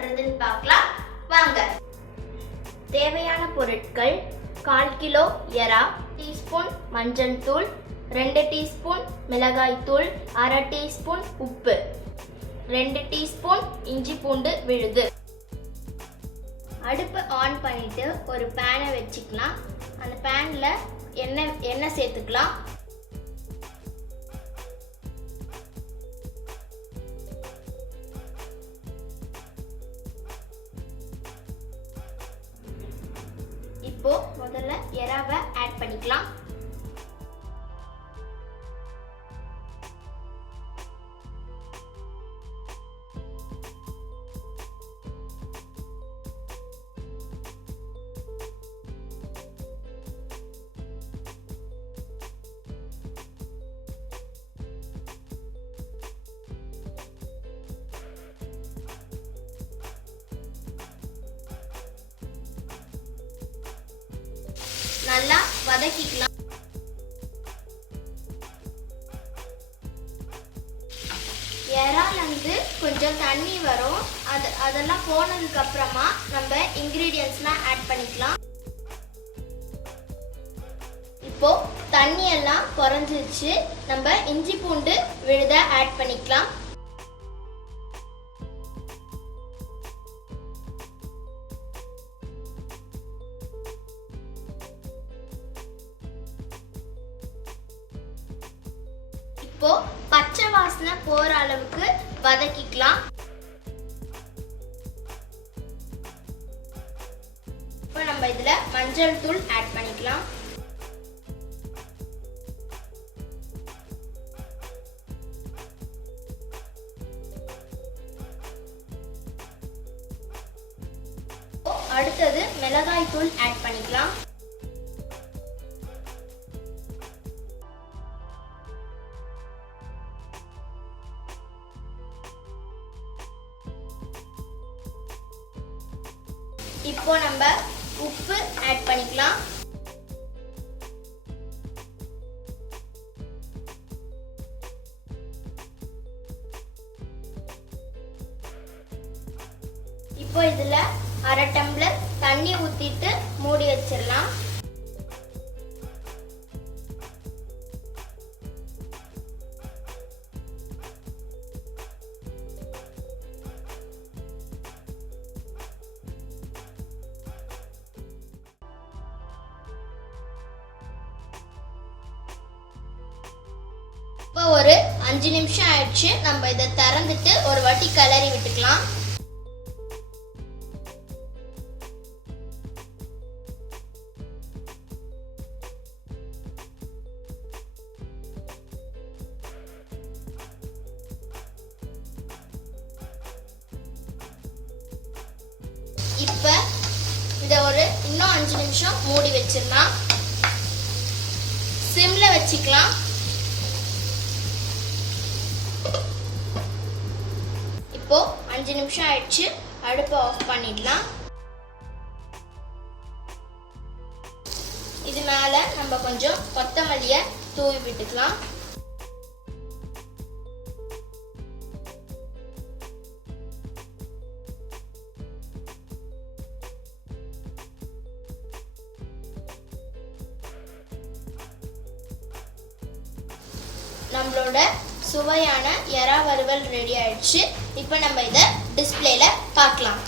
பண்றதுன்னு பார்க்கலாம் வாங்க. தேவையான பொருட்கள்: 1/4 கிலோ எறா, டீஸ்பூன் மஞ்சள் தூள், 2 டீஸ்பூன் மிளகாய் தூள், 1/2 டீஸ்பூன் உப்பு, 2 டீஸ்பூன் இஞ்சி பூண்டு விழுது. அடுப்பு ஆன் பண்ணிட்டு ஒரு பேனை வச்சுக்கலாம். அந்த பேன்ல எண்ணெய் சேர்த்துக்கலாம். இப்போ முதல்ல எறாவை ஆட் பண்ணிக்கலாம். நல்லா வதக்கிக்கலாம். எறால இருந்து கொஞ்சம் தண்ணி வரும். அதெல்லாம் போனதுக்கு அப்புறமா நம்ம இன்கிரீடியன்ட்ஸ்லாம் ஆட் பண்ணிக்கலாம். இப்போ தண்ணி எல்லாம் குறைஞ்சிருச்சு. நம்ம இஞ்சி பூண்டு விழுத ஆட் பண்ணிக்கலாம். இப்போ பச்சை வாசனை போற அளவுக்கு வதக்கிக்கலாம். இப்போ நம்ம இதுல மஞ்சள் தூள் ஆட் பண்ணிக்கலாம். அடுத்தது மிளகாய் தூள் ஆட் பண்ணிக்கலாம். இப்போ நம்ம உப்பு ஆட் பண்ணிக்கலாம். இப்போ இதுல 1/2 டம்ளர் தண்ணி ஊத்திட்டு மூடி வச்சிடலாம். இப்போ ஒரு 5 நிமிஷம் ஆயிடுச்சு. நம்ம இதை திறந்துட்டு ஒரு வாட்டி கிளறி விட்டுக்கலாம். இப்போ இதை இன்னும் 5 நிமிஷம் மூடி வச்சிடலாம். சிம்ல வச்சுக்கலாம். இப்போ 5 நிமிஷம் ஆயிடுச்சு. அடுப்பை ஆஃப் பண்ணிடலாம். இது மேல நம்ம கொஞ்சம் கொத்தமல்லிய தூவி விட்டுக்கலாம். நம்மளோட சுவையான எறா வறுவல் ரெடி ஆயிடுச்சு. இப்போ நம்ம இதை டிஸ்பிளேல பார்க்கலாம்.